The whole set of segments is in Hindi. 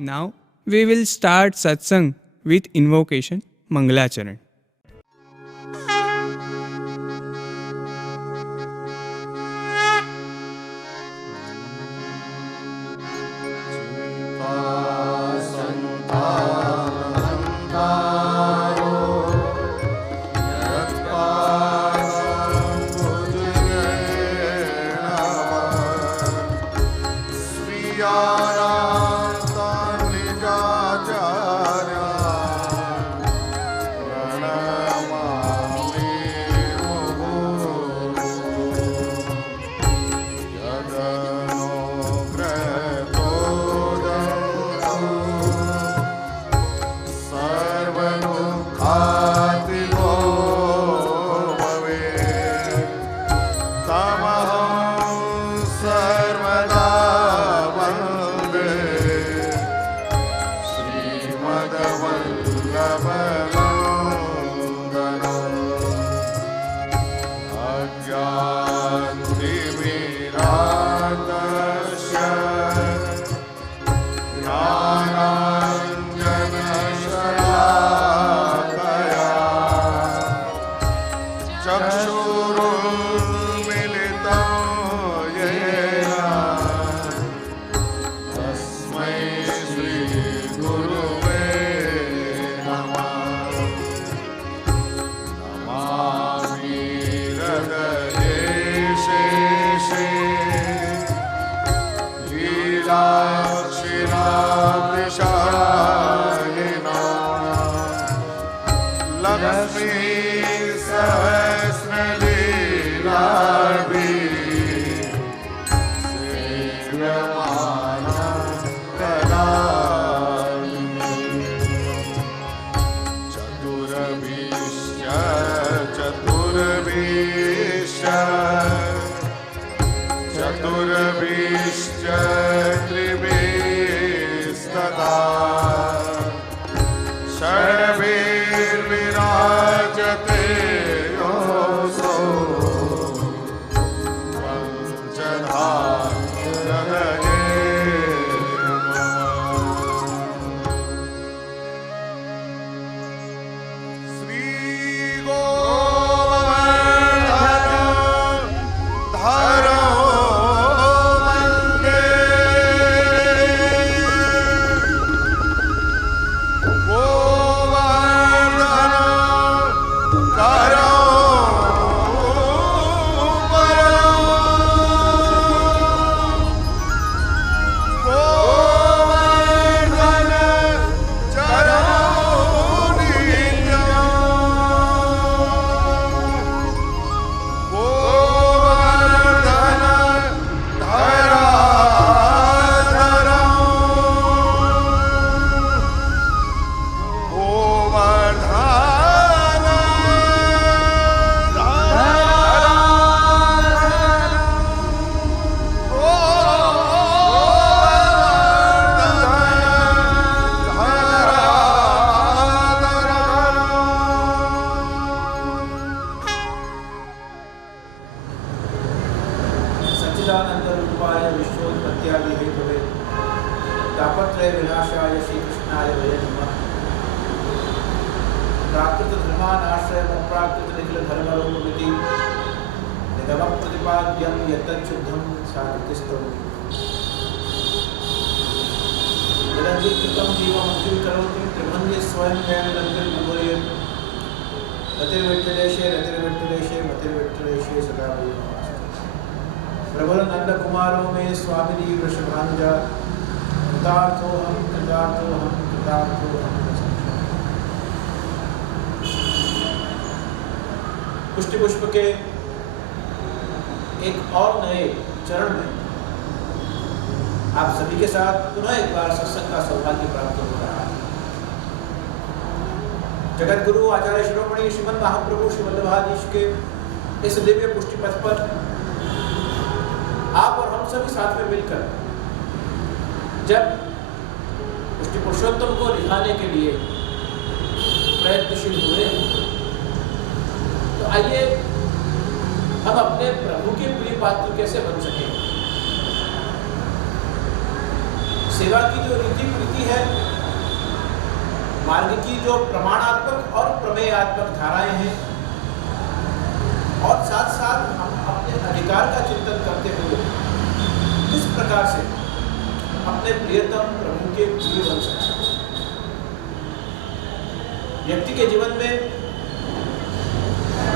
Now we will start satsang with invocation Mangalacharan. पुष्टि पुष्प के एक और नए चरण में आप सभी के साथ पुनः एक बार सत्संग का सौभाग्य प्राप्त हो रहा है। जगत गुरु आचार्य शिरोमणि श्रीमद महाप्रभु श्री वल्लभाधीश के इस दिव्य पुष्टि पथ पर आप और हम सभी साथ में मिलकर जब पुष्टि पुरुषोत्तम को रिझाने के लिए प्रयत्नशील हुए हैं, तो आइए हम अपने प्रभु के प्रिय पात्र कैसे बन सके। सेवा की जो रीति नीति है, मार्ग की जो प्रमाणात्मक और प्रमेयात्मक धाराएं हैं, और साथ साथ हम अपने अधिकार का चिंतन करते हुए किस प्रकार से अपने प्रियतम प्रभु के प्रिय बन सकते हैं। व्यक्ति के जीवन में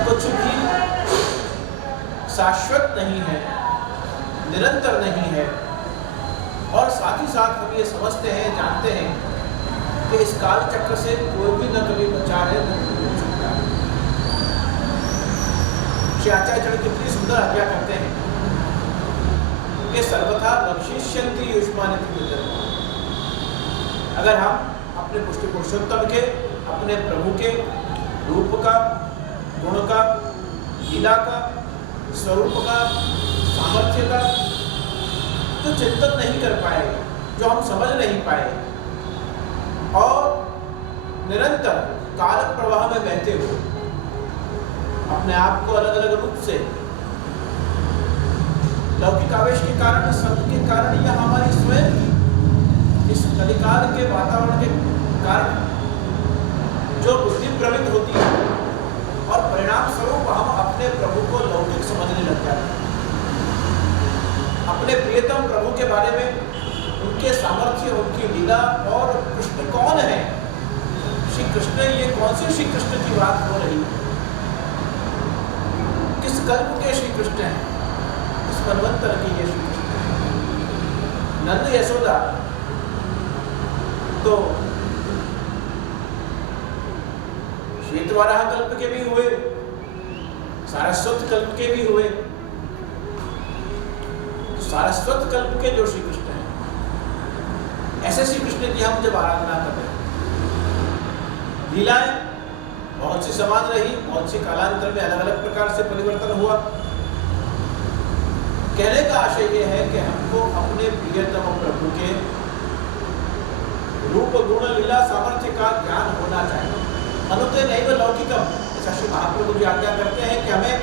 कुछ भी शाश्वत नहीं है, निरंतर नहीं है, और साथ ही साथ हम ये समझते हैं, जानते हैं कि इस काल चक्र से कोई भी न कभी बचा है न कभी बच सकता है। श्री आचार्य कितनी सुंदर आज्ञा करते हैं कि सर्वथा लक्षिष्यन्ति युष्मानिति। अगर हम अपने पुष्टि पुरुषोत्तम के, अपने प्रभु के रूप का, गुण का, लीला का, स्वरूप का, सामर्थ्य का जो चिंतन नहीं कर पाए, जो हम समझ नहीं पाए, और निरंतर काल प्रवाह में बहते हुए अपने आप को अलग अलग रूप से लौकिक आवेश के कारण, संग के कारण, या हमारी स्वयं की इस कलिकाल के वातावरण के कारण जो बुद्धि भ्रमित होती है, और परिणाम स्वरूप हम अपने प्रभु को लौकिक समझने लग जाते हैं। अपने प्रियतम प्रभु के बारे में, उनके सामर्थ्य, उनकी लीला, और कृष्ण कौन है, श्री कृष्ण, ये कौन से श्री कृष्ण की बात हो रही है, किस कल्प के श्री कृष्ण हैं, किस मनवंतर के ये श्री कृष्ण हैं। नंद यशोदा तो श्वेतवाराह कल्प के भी हुए, सारस्वत कल्प के भी हुए। सारस्वत कल्प के जो श्री कृष्ण हैं, ऐसे श्री कृष्ण की हम जब आराधना करते हैं, लीलाएं बहुत सी समान रही, बहुत सी कालांतर में अलग अलग प्रकार से परिवर्तन हुआ। कहने का आशय यह है कि हमको अपने प्रियतम प्रभु के रूप, गुण, लीला, सामर्थ्य का ज्ञान होना चाहिए। अनुते नैव लौकिकम, ऐसा श्री महाप्रभु जी आज्ञा करते हैं कि हमें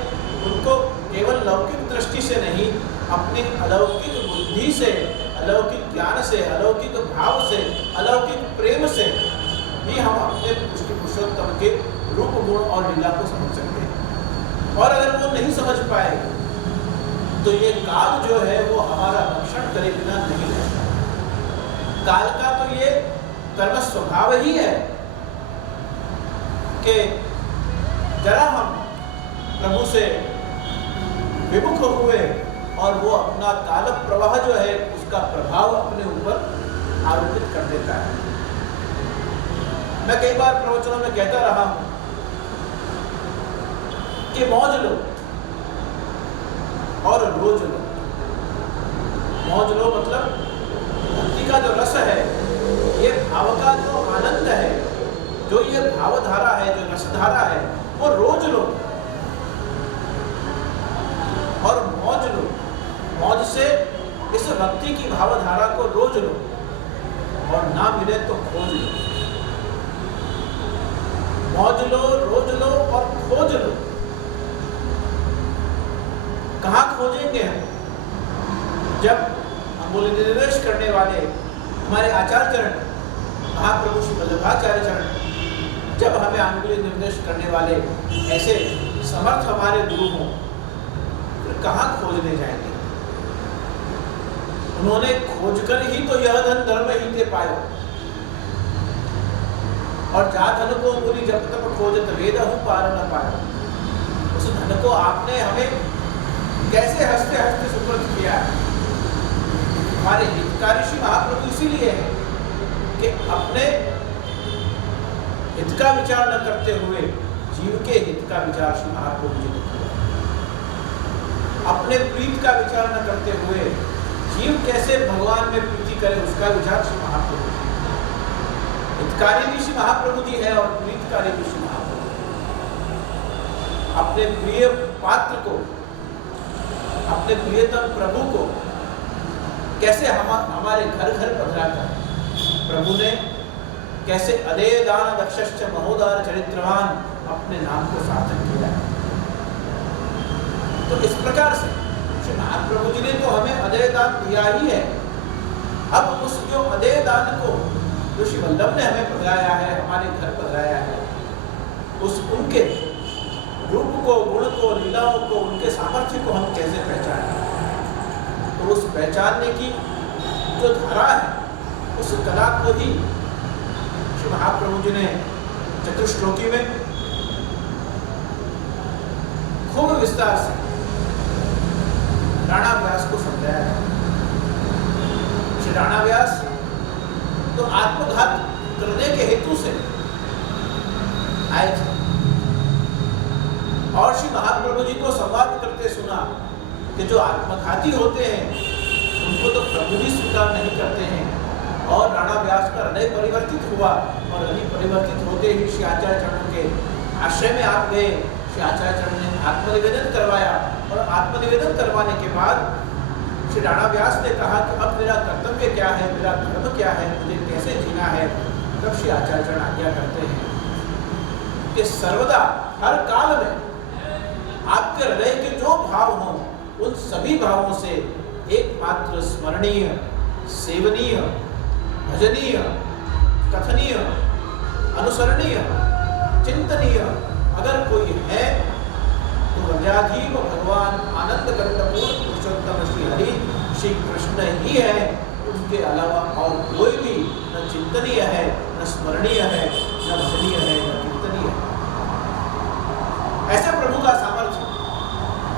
उनको केवल लौकिक दृष्टि से नहीं, अपनी अलौकिक बुद्धि से, अलौकिक ज्ञान से, अलौकिक भाव से, अलौकिक प्रेम से भी हम अपने पुष्टि पुरुषोत्तम के रूप, गुण और लीला को समझ सकते हैं। और अगर वो नहीं समझ पाए तो ये काल जो है वो हमारा रक्षण करे बिना नहीं रहता। काल का तो ये कर्म स्वभाव ही है कि जरा हम प्रभु से विमुख हुए और वो अपना काल प्रवाह जो है उसका प्रभाव अपने ऊपर आरोपित कर देता है। मैं कई बार प्रवचनों में कहता रहा हूं कि मौज लो और रोज लो। मौज लो मतलब भक्ति का जो रस है, ये भाव का जो आनंद है, जो ये भावधारा है, जो रसधारा है, वो रोज लो और मौज लो। मौज से इस भक्ति की भावधारा को रोज लो, और ना मिले तो खोज लो। मौज लो, रोज लो और खोज लो। कहाँ खोजेंगे हम? जब हम बोले निर्देश करने वाले हमारे आचार्य चरण, महाप्रभु श्री वल्लभाचार्य चरण, जब हमें अंगुली निर्देश करने वाले ऐसे समर्थ हमारे गुरु हों, फिर कहाँ खोजने जाएंगे? उन्होंने खोजकर ही तो यह धन धर्म ही के पायो, और जा धन को पूरी जब तक खोजत वेद हूँ पार न पायो। उस धन को आपने हमें कैसे हंसते हंसते सुपुर्द किया है। हमारे हितकारी श्री महाप्रभु इसीलिए है कि अपने हित का विचार न करते हुए जीव के हित का विचार श्री महाप्रभु जी ने किया। अपने प्रीत का विचार न करते हुए जीव कैसे भगवान में प्रीति करे उसका विचार श्री महाप्रभु जी। हितकारी भी श्री महाप्रभु जी है और प्रीतकारी भी श्री महाप्रभु। अपने प्रिय पात्र को, अपने प्रियतम प्रभु को कैसे हमारे घर घर पधरा कर प्रभु ने कैसे अदेय दान दक्षश्च महोदार चरित्रवान अपने नाम को सार्थक किया। तो इस प्रकार से श्री महाप्रभु जी ने तो हमें अदेय दान दिया ही है, अब उस जो अदेय दान को जो श्री वल्लभ ने हमें पधराया है, हमारे घर पधराया है, उस उनके रूप को, गुण को, लीलाओं को, उनके सामर्थ्य को हम कैसे पहचानें? तो उस पहचानने की जो धारा है, उस कला को ही श्री महाप्रभु जी ने चतुश्लोकी में खूब विस्तार से राणा व्यास को समझाया है। श्री राणा व्यास तो आत्मघात करने के हेतु से आए थे और श्री महाप्रभु जी को संवाद करते सुना कि जो आत्मघाती होते हैं उनको तो प्रभु भी स्वीकार नहीं करते हैं। और राणा व्यास का हृदय परिवर्तित हुआ और हृदय परिवर्तित होते ही श्री आचार्य चरण के आश्रय में आप गए। श्री आचार्य चरण ने आत्मनिवेदन करवाया और आत्मनिवेदन करवाने के बाद श्री राणा व्यास ने कहा कि अब मेरा कर्तव्य क्या है, मेरा धर्म क्या है, मुझे कैसे जीना है। तब श्री आचार्य चरण आज्ञा करते हैं कि सर्वदा हर काल में आपके हृदय के जो भाव हों उन सभी भावों से एकमात्र स्मरणीय, सेवनीय, भजनीय, कथनीय, अनुसरणीय, चिंतनीय अगर कोई है तो व्रजाधीन भगवान आनंद कंदपूर्ण पुरुषोत्तम श्री हरि श्री कृष्ण ही है। उनके अलावा और कोई भी न चिंतनीय है, न स्मरणीय है, न भजनीय है, न कीर्तनीय है। ऐसे प्रभु का सामर्थ्य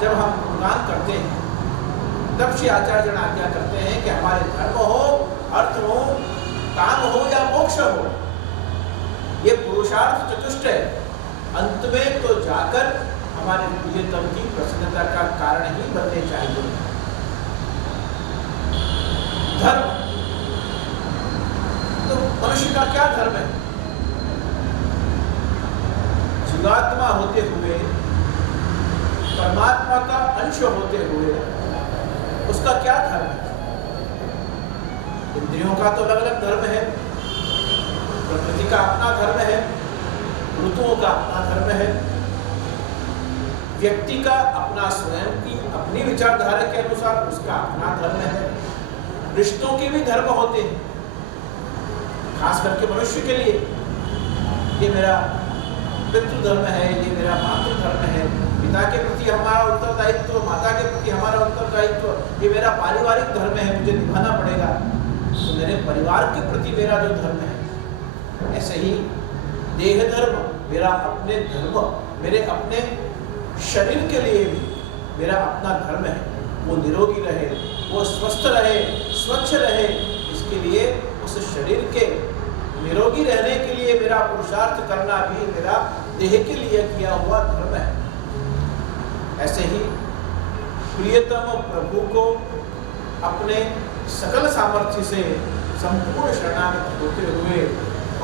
जब हम गुणगान करते हैं तब श्री आचार्य जन आज्ञा करते हैं कि हमारे धर्म हो, अर्थ हो, काम हो या मोक्ष हो, ये पुरुषार्थ चतुष्ट है, अंत में तो जाकर हमारे प्रियतम की प्रसन्नता का कारण ही बनने चाहिए। धर्म तो मनुष्य का क्या धर्म है? जीवात्मा होते हुए, परमात्मा का अंश होते हुए उसका क्या धर्म है? इंद्रियों का तो अलग अलग धर्म है, प्रकृति का अपना धर्म है, ऋतुओं का अपना धर्म है, व्यक्ति का अपना स्वयं की अपनी विचारधारा के अनुसार उसका अपना धर्म है। रिश्तों के भी धर्म होते हैं, खास करके मनुष्य के लिए ये मेरा पितृ धर्म है, ये मेरा मातृ धर्म है, पिता के प्रति हमारा उत्तरदायित्व, माता के प्रति हमारा उत्तरदायित्व, ये मेरा पारिवारिक धर्म है, मुझे निभाना पड़ेगा। तो मेरे परिवार के प्रति मेरा जो धर्म है, ऐसे ही देह धर्म, मेरा अपने धर्म, मेरे अपने शरीर के लिए भी मेरा अपना धर्म है, वो निरोगी रहे, वो स्वस्थ रहे, स्वच्छ रहे। इसके लिए उस शरीर के निरोगी रहने के लिए मेरा पुरुषार्थ करना भी मेरा देह के लिए किया हुआ धर्म है। ऐसे ही प्रियतम प्रभु को अपने सकल सामर्थ्य से संपूर्ण शरणागत होते हुए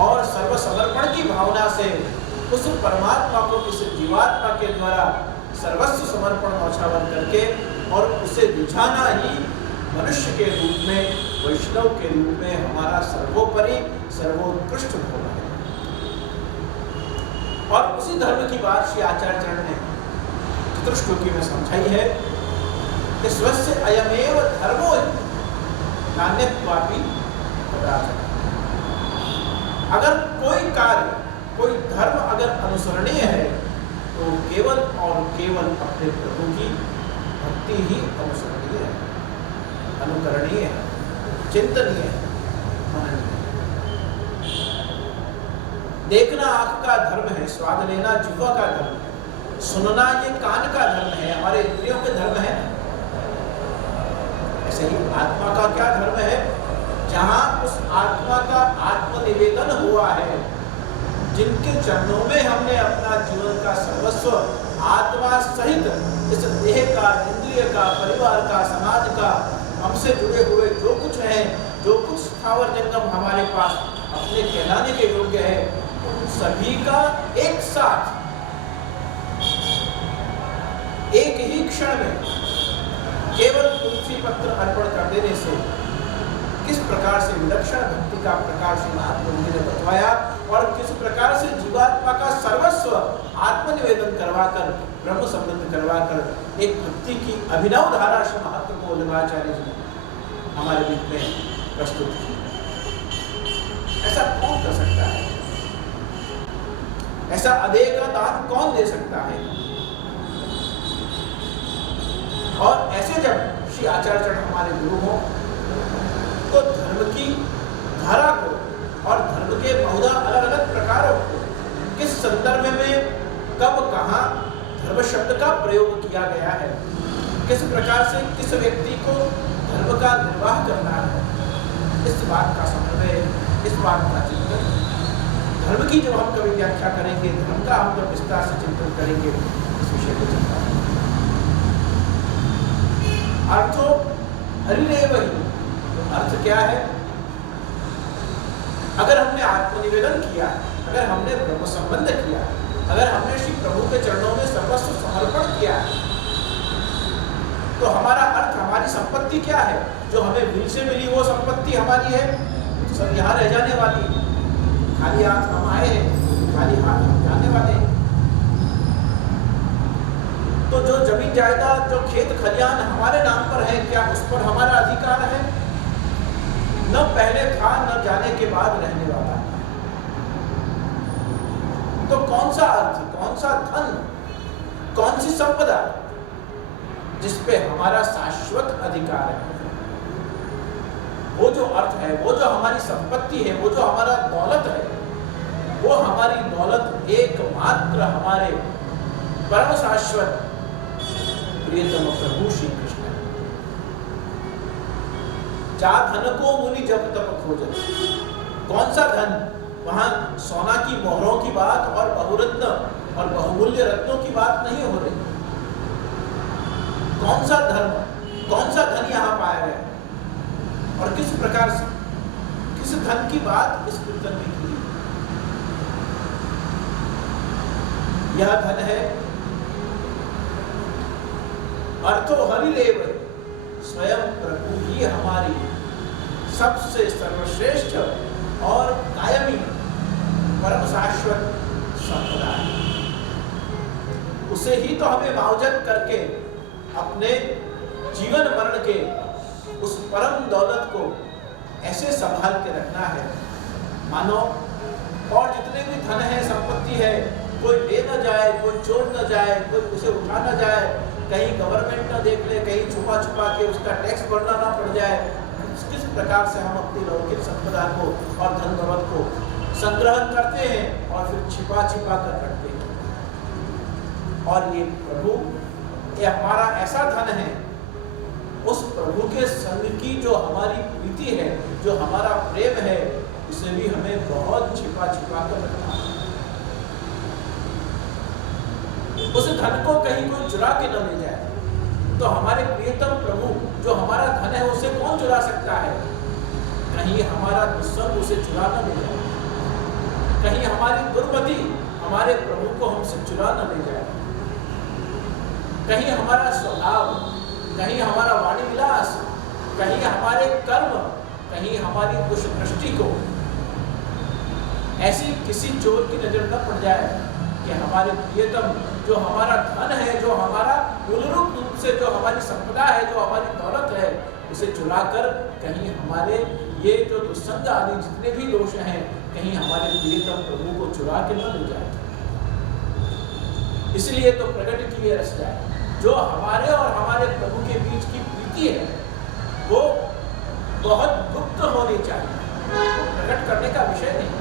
और सर्वसमर्पण की भावना से उस परमात्मा को इस जीवात्मा के द्वारा सर्वस्व समर्पण नौछावर करके और उसे रिझाना ही मनुष्य के रूप में, वैष्णव के रूप में हमारा सर्वोपरि सर्वोत्कृष्ट धर्म है। और उसी धर्म की बात श्री आचार्य चरण ने चतुश्लोकी में समझाई है कि स्वस्य अयमेव धर्मो नान्यत्वापि तदाचरण। अगर कोई कार्य, कोई धर्म अगर अनुसरणीय है तो केवल और केवल अपने प्रभु की भक्ति ही अनुसरणीय है, अनुकरणीय है, चिंतनीय है, मननीय है। देखना आंख का धर्म है, स्वाद लेना जिह्वा का धर्म है, सुनना ये कान का धर्म है, हमारे इंद्रियों के धर्म है। ऐसे ही आत्मा का क्या धर्म है? जहां उस आत्मा का आत्मनिवेदन हुआ है, जिनके चरणों में हमने अपना जीवन का सर्वस्व आत्मा सहित इस देह का, इंद्रिय का, परिवार का, समाज का, हमसे जुड़े हुए जो कुछ है, जो कुछ स्थावर जंगम हमारे पास अपने कहलाने के योग्य है, उन सभी का एक साथ एक ही क्षण में केवल तुलसी पत्र अर्पण कर देने से किस प्रकार से विलक्षण भक्ति का प्रकार श्री महाप्रभु जी ने बतवाया और किस प्रकार से जीवात्मा का सर्वस्व आत्मनिवेदन करवाकर, ब्रह्म संबंध करवाकर एक भक्ति की अभिनव धारा श्री महाप्रभु वल्लभाचार्य जी ने हमारे बीच में प्रस्तुत की। ऐसा कौन कर सकता है? ऐसा अदेय का दान कौन दे सकता है? और ऐसे जब श्री आचार्य हमारे गुरु हों तो धर्म की धारा को और धर्म के बहुधा अलग अलग प्रकारों को किस संदर्भ में कब कहाँ धर्म शब्द का प्रयोग किया गया है, किस प्रकार से किस व्यक्ति को धर्म का निर्वाह करना है, इस बात का समन्वय, इस बात का चिंतन, धर्म की जब हम कभी व्याख्या करेंगे, धर्म का हम जब विस्तार से चिंतन करेंगे, इस विषय को चिंता करेंगे। अर्थो हरिरेव ही, अर्थ क्या है? अगर हमने आत्मनिवेदन किया, अगर हमने ब्रह्म संबंध किया, अगर हमने श्री प्रभु के चरणों में सर्वस्व समर्पण किया, तो हमारा अर्थ, हमारी संपत्ति क्या है? जो हमें दिल से मिली वो संपत्ति हमारी है, सब यहाँ रह जाने वाली है। खाली हाथ हम आए हैं, खाली हाथ हम जाने वाले हैं। तो जो जमीन जायदाद, जो खेत खलियान हमारे नाम पर है, क्या उस पर हमारा अधिकार है? न पहले था, न जाने के बाद रहने वाला। तो कौन सा अर्थ, कौन सा धन, कौन सी संपदा जिस पे हमारा शाश्वत अधिकार है? वो जो अर्थ है, वो जो हमारी संपत्ति है, वो जो हमारा दौलत है, वो हमारी दौलत एकमात्र हमारे परम शाश्वत प्रियतम प्रभु श्री कृष्ण है। जा धन को मुनि जब तब खोजत। कौन सा धन? वहां सोना की मोहरों की बात और बहुरत्न और बहुमूल्य रत्नों की बात नहीं हो रही। कौन सा धर्म, कौन सा धन यहाँ पाया गया और किस प्रकार से, किस धन की बात इस कीर्तन में की? यह धन है अर्थो हरिरेव, स्वयं प्रभु ही हमारी सबसे सर्वश्रेष्ठ और कायमी परम शाश्वत संपदा है। उसे ही तो हमें मावजत करके अपने जीवन मरण के उस परम दौलत को ऐसे संभाल के रखना है मानो और जितने भी धन है, संपत्ति है, कोई ले न जाए, कोई चोर न जाए, कोई उसे उठा न जाए, कहीं गवर्नमेंट न देख ले, कहीं छुपा छुपा के उसका टैक्स भरना ना पड़ जाए। किस प्रकार से हम अपनी लौकिक संपदा को और धन दौलत को संग्रह करते हैं और फिर छिपा छिपा कर रखते हैं। और ये प्रभु, ये हमारा ऐसा धन है, उस प्रभु के संग की जो हमारी प्रीति है, जो हमारा प्रेम है, उसे भी हमें बहुत छिपा छिपा कर रखना है। उस धन को कहीं कोई चुरा के न ले जाए। तो हमारे प्रियतम प्रभु जो हमारा धन है, उसे कौन चुरा सकता है? कहीं हमारा दुस्संग उसे चुरा न ले जाए, कहीं हमारी दुर्मति हमारे प्रभु को हमसे चुरा न ले जाए, कहीं हमारा स्वभाव, कहीं हमारा वाणी विलास, कहीं हमारे कर्म, कहीं हमारी कुछ दृष्टि को ऐसी किसी चोर की नजर न पड़ जाए कि हमारे प्रियतम जो हमारा धन है, जो हमारा मूलरूप रूप से जो हमारी संपदा है, जो हमारी दौलत है, उसे चुराकर कहीं हमारे ये जो दुस्संग आदि जितने भी दोष हैं, कहीं हमारे प्रियतम प्रभु को चुरा के न ले जाए। इसलिए तो प्रकट किए रस जाए। जो हमारे और हमारे प्रभु के बीच की प्रीति है, वो बहुत गुप्त होनी चाहिए, प्रकट करने का विषय नहीं।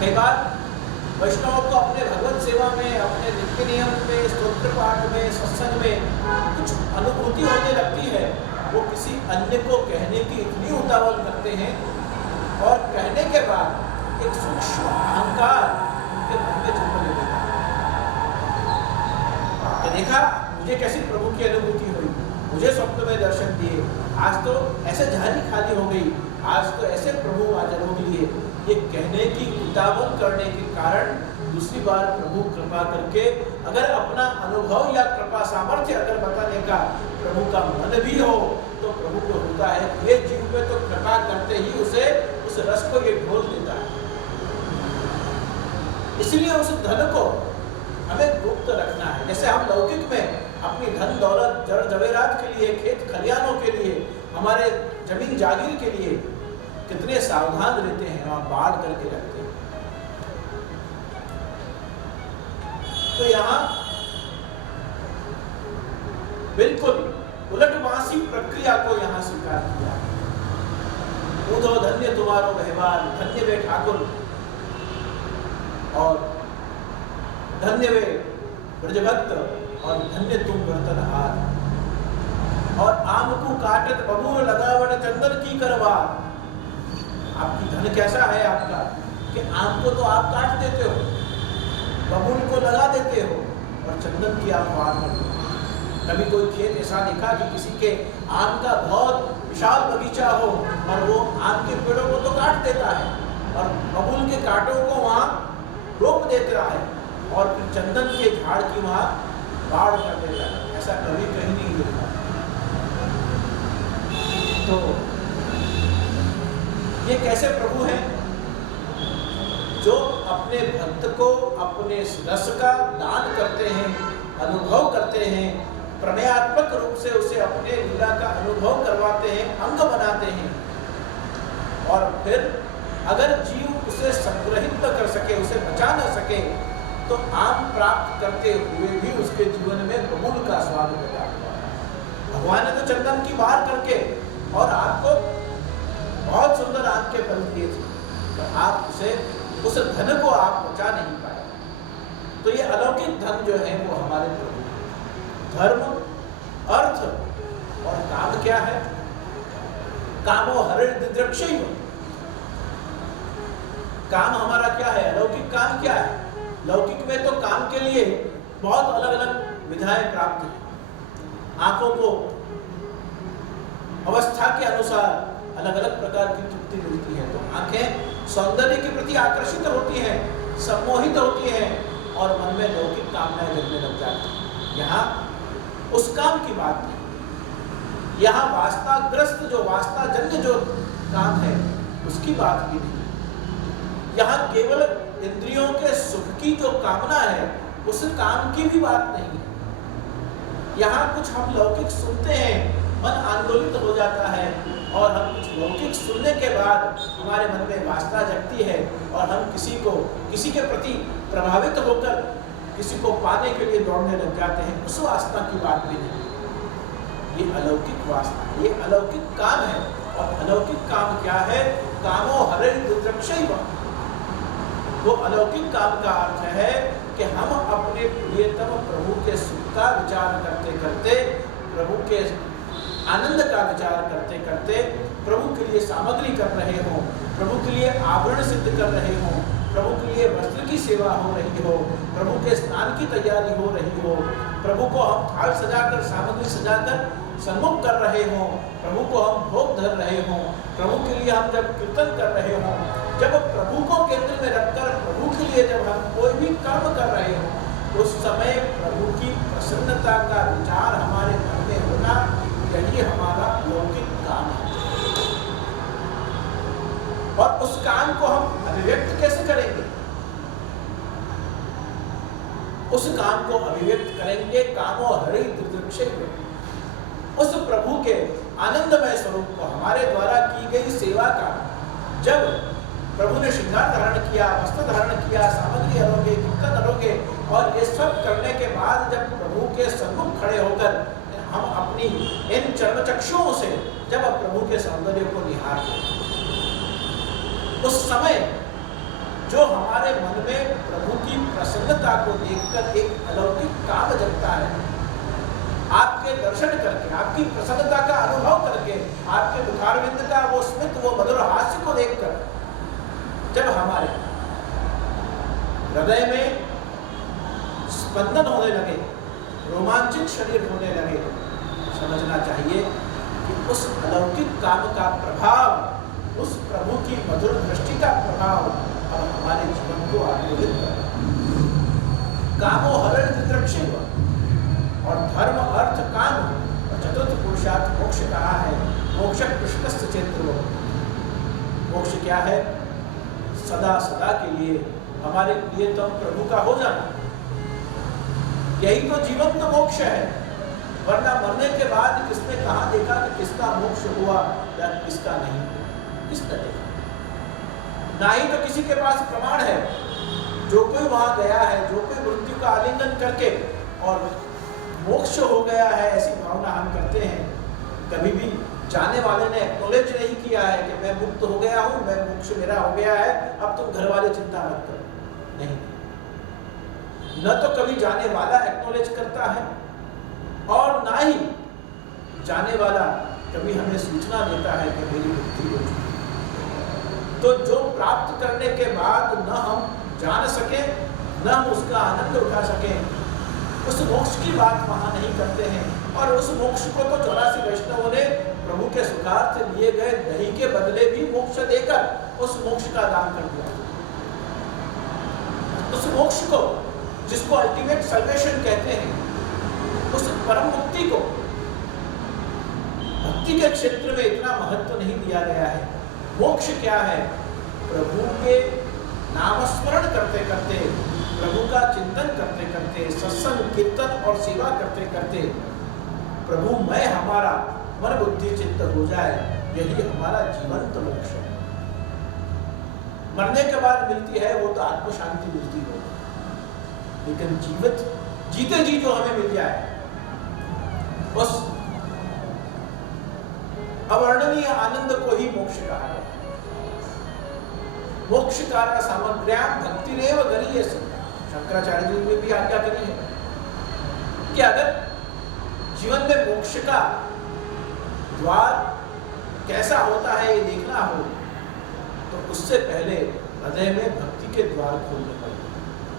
कई बार वैष्णव को अपने भगवत सेवा में, अपने नित्य नियम में, स्तोत्र पाठ में, सत्संग में कुछ अनुभूति होने लगती है, वो किसी अन्य को कहने की इतनी उतावल करते हैं और कहने के बाद एक सूक्ष्म अहंकार उनके मन में जन्म ले लेता है। देखा मुझे कैसी प्रभु की अनुभूति हुई, मुझे स्वप्न में दर्शन दिए, आज तो ऐसे झाली खाली हो गई, आज तो ऐसे प्रभु हाजिर हो लिए। ये कहने की उतावल करने के कारण दूसरी बार प्रभु कृपा करके अगर अपना अनुभव या कृपा सामर्थ्य अगर बताने का प्रभु का मन भी हो, तो प्रभु को होता है ये जीव में तो कृपा करते ही उसे उस रस को ये ढोल देता है। इसलिए उस धन को हमें गुप्त रखना है। जैसे हम लौकिक में अपनी धन दौलत, जड़ जवेरात के लिए, खेत खलियानों के लिए हमारे जमीन जागीर के लिए कितने सावधान रहते हैं और बाढ़ करके रखते हैं। तो यहाँ बिल्कुल उलटवासी प्रक्रिया को यहाँ स्वीकार किया। उदो धन्य तुम्हारो व्यवहार, धन्य वे ठाकुर और धन्य वे ब्रजभक्त और धन्य तुम बर्तनहार। और आम को काटत बबूर लगावट चंदन की करवा। आपकी धन कैसा है आपका कि आम को तो आप काट देते हो, बबूल को लगा देते हो और चंदन की आप वार करते हो। कभी कोई खेत ऐसा देखा कि किसी के आम का बहुत विशाल बगीचा हो और वो आम के पेड़ों को तो काट देता है और बबूल के कांटों को वहाँ रोप देता है और फिर चंदन के झाड़ की वहाँ बाढ़ कर देता है। ऐसा कभी कहीं नहीं देखा। तो ये कैसे प्रभु हैं जो अपने भक्त को अपने रस का दान करते हैं, अनुभव करते हैं, प्रमेयात्मक रूप से उसे अपने लीला का अनुभव करवाते हैं, अंग बनाते हैं। और फिर अगर जीव उसे संग्रहित न कर सके, उसे बचा न सके, तो आम प्राप्त करते हुए भी उसके जीवन में बबूल का स्वाद बचा हुआ है। भगवान ने तो चंदन की बार करके और आपको बहुत सुंदर आम के फल दिए थे, तो आप उसे उस धन को आप बचा नहीं पाए। तो ये अलौकिक धन जो है वो हमारे प्रभु। धर्म, अर्थ और काम क्या है? कामो हरिर्दिद्रक्षैव। काम हमारा क्या है? अलौकिक काम क्या है? लौकिक में तो काम के लिए बहुत अलग अलग विधाएं प्राप्त हैं। आंखों को अवस्था के अनुसार अलग अलग प्रकार की तृप्ति मिलती है। तो आंखें सौंदर्य के प्रति आकर्षित होती हैं, सम्मोहित होती हैं और मन में लौकिक कामनाएं जगने लग जाती हैं। यहाँ उस काम की बात नहीं, यहाँ वासनाग्रस्त जो वासनाजन्य जो काम है उसकी बात भी नहीं। यहाँ केवल इंद्रियों के सुख की जो कामना है उस काम की भी बात नहीं है। यहाँ कुछ हम लौकिक सुनते हैं, मन आंदोलित हो जाता है और हम कुछ लौकिक सुनने के बाद हमारे मन में वासना जगती है और हम किसी के प्रति प्रभावित होकर किसी को पाने के लिए दौड़ने लग जाते हैं। उस वासना की बात भी नहीं। ये अलौकिक वासना, ये अलौकिक काम है। और अलौकिक काम क्या है? कामो हरिर्दिद्रक्षैव। वो अलौकिक काम का अर्थ है कि हम अपने प्रियतम प्रभु के सुख का विचार करते करते, प्रभु के आनंद का विचार करते करते, प्रभु के लिए सामग्री कर रहे हो, प्रभु के लिए आभरण सिद्ध कर रहे हो, प्रभु के लिए वस्त्र की सेवा हो रही हो, प्रभु के स्नान की तैयारी हो रही हो, प्रभु को हम थाल सजाकर सामग्री सजाकर सम्मुख कर रहे हो, प्रभु को हम भोग धर रहे हो, प्रभु के लिए हम जब कीर्तन कर रहे हो, जब प्रभु को केंद्र में रखकर प्रभु के लिए जब हम कोई भी कर्म कर रहे हो, उस समय प्रभु की प्रसन्नता का विचार हमारे मन में होना, यही हमारा लौकिक काम है। और उस काम को हम अभिव्यक्त कैसे करेंगे? उस काम को अभिव्यक्त करेंगे कामो हरिर्दिद्रक्षैव। उस प्रभु के आनंदमय स्वरूप को, हमारे द्वारा की गई सेवा का, जब प्रभु ने श्रृंगार धारण किया, वस्त्र धारण किया, सामग्री हरोगे, कीर्तन हरोगे और ये सब करने के बाद जब प्रभु के सम्मुख खड़े होकर हम अपनी इन चर्मचक्षुओं से जब प्रभु के सौंदर्य को निहारते हैं, उस समय जो हमारे मन में प्रभु की प्रसन्नता को देखकर एक अलौकिक काम जगता है, आपके दर्शन करके, आपकी प्रसन्नता का अनुभव करके, आपके मुखारविंद का वो स्मित, वो मधुर हास्य को देखकर जब हमारे हृदय में स्पंदन होने लगे, रोमांचित शरीर होने लगे, समझना चाहिए कि उस अलौकिक काम का प्रभाव, उस प्रभु की मधुर दृष्टि का प्रभाव अब हमारे जीवन को आंदोलित कर रहा है। कामो हरिर्दिद्रक्षैव। और धर्म, अर्थ, काम और चतुर्थ पुरुषार्थ मोक्ष कहा है। मोक्ष कृष्णस्य चेतो। मोक्ष क्या है? सदा सदा के लिए हमारे प्रियतम प्रभु का हो जाना। यही तो जीवंत मोक्ष है। वरना मरने के बाद किसने कहाँ देखा कि किसका मोक्ष हुआ या किसका नहीं, किसने देखा? ना ही तो किसी के पास प्रमाण है। जो कोई वहां गया है, जो कोई मृत्यु का आलिंगन करके और मोक्ष हो गया है, ऐसी भावना हम करते हैं। कभी भी जाने वाले ने एक्नॉलेज नहीं किया है कि मैं मुक्त हो गया हूं, मैं मोक्ष मेरा हो गया है, अब तुम घर वाले चिंता मत करो। नहीं, न तो कभी जाने वाला एक्नॉलेज करता है और ना ही जाने वाला कभी हमें सूचना देता है कि मेरी मुक्ति हो चुकी है। तो जो प्राप्त करने के बाद न हम जान सके, न हम उसका आनंद उठा सके, उस मोक्ष की बात वहां नहीं करते हैं। और उस मोक्ष को तो 84 वैष्णवों ने प्रभु के सुखार्थ लिए गए दही के बदले भी मोक्ष देकर उस मोक्ष का दान कर दिया। उस मोक्ष को, जिसको अल्टीमेट सल्वेशन कहते हैं, उस परम मुक्ति को भक्ति के क्षेत्र में इतना महत्व नहीं दिया गया है। मोक्ष क्या है? प्रभु के नामस्मरण करते करते, प्रभु का चिंतन करते करते, सत्संग कीर्तन और सेवा करते करते प्रभु मैं हमारा मन बुद्धि चित्त हो जाए, यही हमारा जीवंत मोक्ष है। मरने के बाद मिलती है वो तो आत्म शांति मिलती है, लेकिन जीवित जीते जी जो हमें मिल जाए उस अवर्णनीय आनंद को ही मोक्ष कहा है। मोक्ष कार्य सामग्र्याम भक्ति रेव गरीयसी, शंकराचार्य जी ने भी आज्ञा करी है कि अगर जीवन में मोक्ष का द्वार कैसा होता है ये देखना हो तो उससे पहले हृदय में भक्ति के द्वार खोलने पड़ेंगे।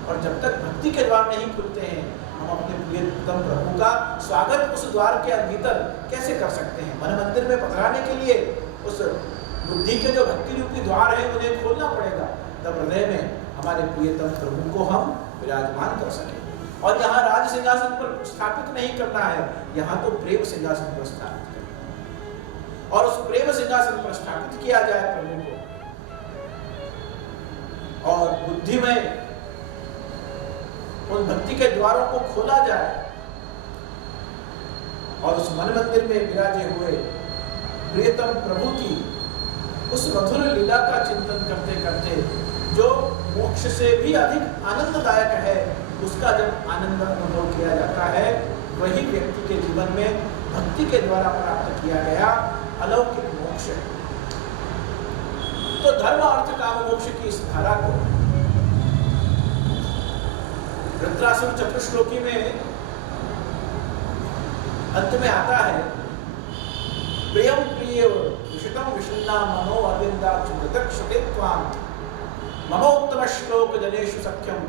और जब तक भक्ति के द्वार नहीं खुलते हैं, हम अपने प्रियतम प्रभु का स्वागत उस द्वार के भीतर कैसे कर सकते हैं? मन मंदिर में पधराने के लिए उस बुद्धि के जो भक्ति रूपी द्वार है उन्हें खोलना पड़ेगा, तब हृदय में हमारे प्रियतम प्रभु को हम विराजमान कर सकें। और यहाँ राज सिंहासन पर स्थापित नहीं करना है, यहाँ तो प्रेम सिंहासन पर स्थापित करना। और उस प्रेम सिंहासन पर स्थापित किया जाए प्रभु को, और बुद्धि में उन भक्ति के द्वारों को खोला जाए, और उस मन मंदिर में विराजे हुए प्रियतम प्रभु की उस मधुर लीला का चिंतन करते करते जो मोक्ष से भी अधिक आनंददायक है, उसका जब आनंद अनुभव किया जाता है, वही व्यक्ति के जीवन में भक्ति के द्वारा प्राप्त किया गया अलौकिक मोक्ष है। तो धर्म अर्थ काम मोक्ष की इस धारा को वृत्रासुर चतुश्लोकी में अंत में आता है, प्रियम प्रिय विषितम विषन्ना मनो अरविंदाक्षुदक्षते त्वां ममोत्तम श्लोक जनेषु सख्यम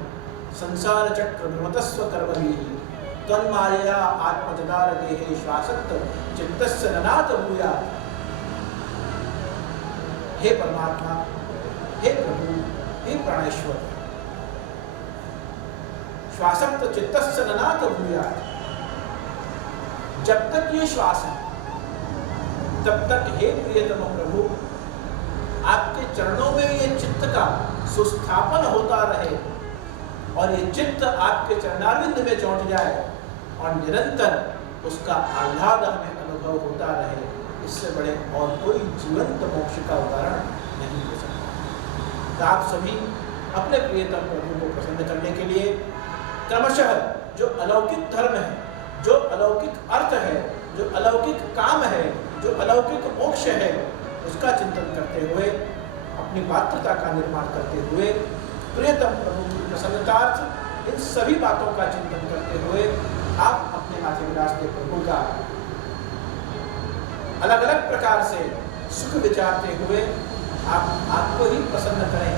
संसार चक्र विमतस्व कर्मभिः तन्मायया आत्मजदार देहे श्वासक्त चित्तस्य ननाथ भूयात्। हे परमात्मा, हे प्रभु, हे प्राणेश्वर, श्वासक्त चित्तस्य ननाथ भूयात्। जब तक ये श्वास है तब तक हे प्रियतम प्रभु, आपके चरणों में ये चित्त का सुस्थापन होता रहे और ये चित्त आपके चरणारविंद में चौंट जाए और निरंतर उसका आह्लाद हमें अनुभव होता रहे। इससे बड़े और कोई जीवंत मोक्ष का उदाहरण नहीं हो सकता। तो आप सभी अपने प्रियतम प्रभु को प्रसन्न करने के लिए क्रमशः जो अलौकिक धर्म है, जो अलौकिक अर्थ है, जो अलौकिक काम है, जो अलौकिक मोक्ष है, उसका चिंतन करते हुए, अपनी पात्रता का निर्माण करते हुए, प्रियतम प्रभु की प्रसन्नतार्थ इन सभी बातों का चिंतन करते हुए आप अपने माथे विराजते प्रभु का अलग अलग प्रकार से सुख विचारते हुए आपको ही प्रसन्न करें।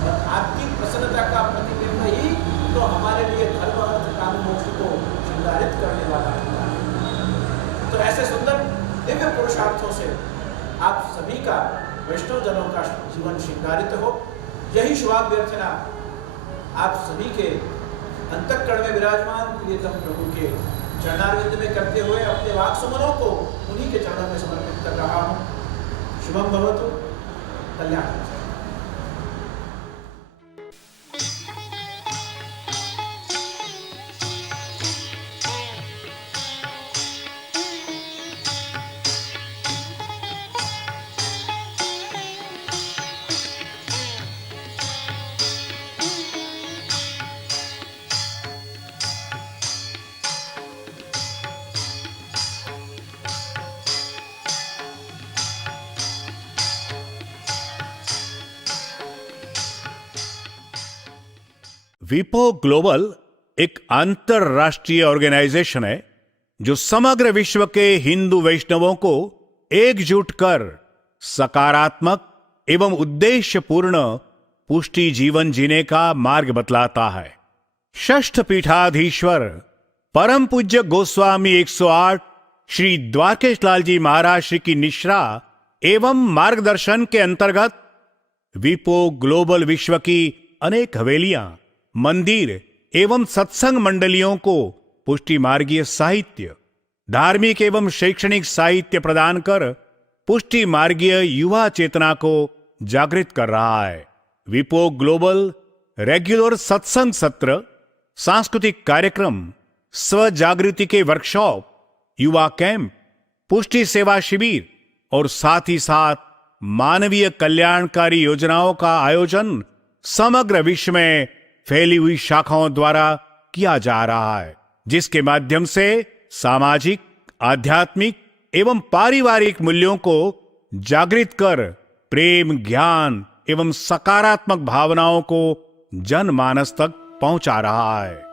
और आपकी प्रसन्नता का प्रतिबिंब ही तो हमारे लिए धर्म अर्थ काम मोक्ष को श्रृंगारित करने वाला होता है। तो ऐसे सुंदर दिव्य पुरुषार्थों से आप सभी का, वैष्णव जनों का जीवन श्रृंगारित हो, यही शुभाभ्यर्थना आप सभी के अंतःकरण में विराजमान प्रियतम प्रभु के चरणारविंद में करते हुए अपने वाक सुमनों को उन्हीं के चरणों में समर्पित कर रहा हूँ। शुभम भवतु, कल्याण। विपो ग्लोबल एक अंतरराष्ट्रीय ऑर्गेनाइजेशन है जो समग्र विश्व के हिंदू वैष्णवों को एकजुट कर सकारात्मक एवं उद्देश्यपूर्ण पुष्टि जीवन जीने का मार्ग बतलाता है। षष्ठ पीठाधीश्वर परम पूज्य गोस्वामी 108 श्री द्वारकेश लाल जी महाराज श्री की निश्रा एवं मार्गदर्शन के अंतर्गत विपो ग्लोबल विश्व की अनेक हवेलियां, मंदिर एवं सत्संग मंडलियों को पुष्टि मार्गीय साहित्य, धार्मिक एवं शैक्षणिक साहित्य प्रदान कर पुष्टि मार्गीय युवा चेतना को जागृत कर रहा है। विपो ग्लोबल रेगुलर सत्संग सत्र, सांस्कृतिक कार्यक्रम, स्व जागृति के वर्कशॉप, युवा कैंप, पुष्टि सेवा शिविर और साथ ही साथ मानवीय कल्याणकारी योजनाओं का आयोजन समग्र विश्व में फैली हुई शाखाओं द्वारा किया जा रहा है, जिसके माध्यम से सामाजिक, आध्यात्मिक एवं पारिवारिक मूल्यों को जागृत कर प्रेम, ज्ञान एवं सकारात्मक भावनाओं को जनमानस तक पहुंचा रहा है।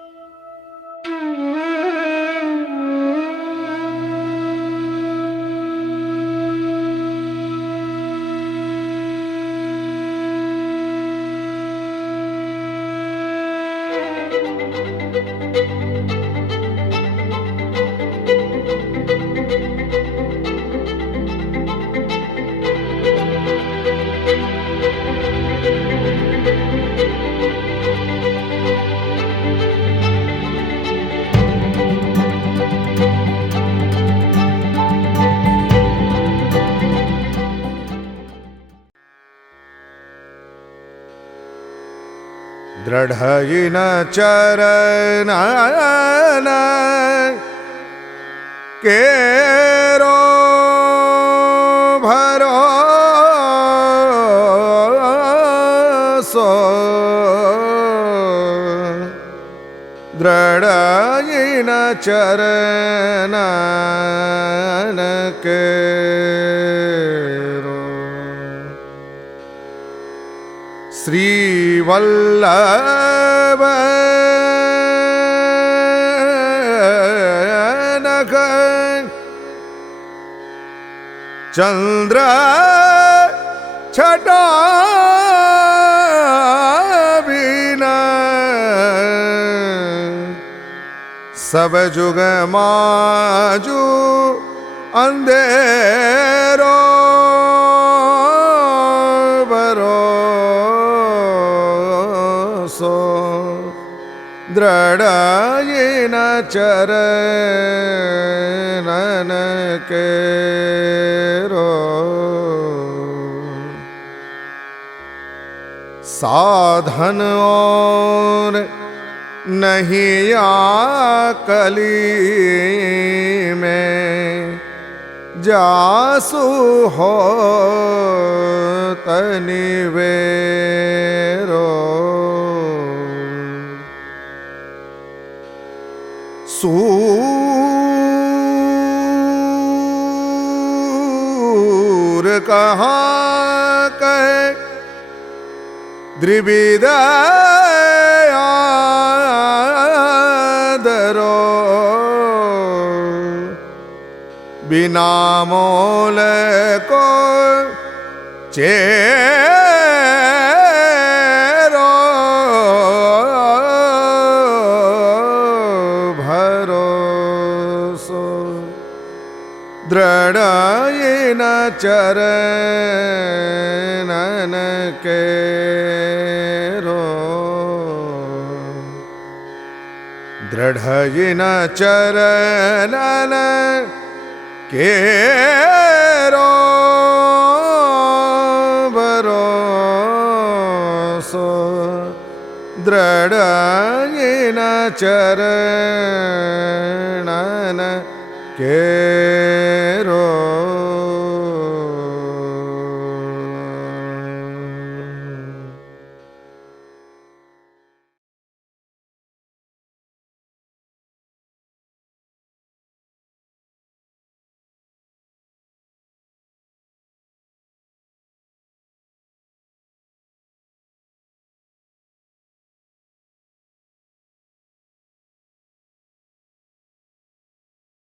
दृढ़यिन चरण केरो भरोसो, दृढ़यिन चरण केरो श्री वल्लभ चंद्र छटा बिना सब जुग माजू अंधेरो दृढ़यिन चरण केरो साधन और नहीं आकली में जासु हो तनिवेरो सूर कहाँ कहे द्रिविद आदरो बिना मोल को चेरो भरोसो दृढ़यिन चरण केरो दृढ़यिन चरण केरो भरोसो दृढ़यिन चरण केरो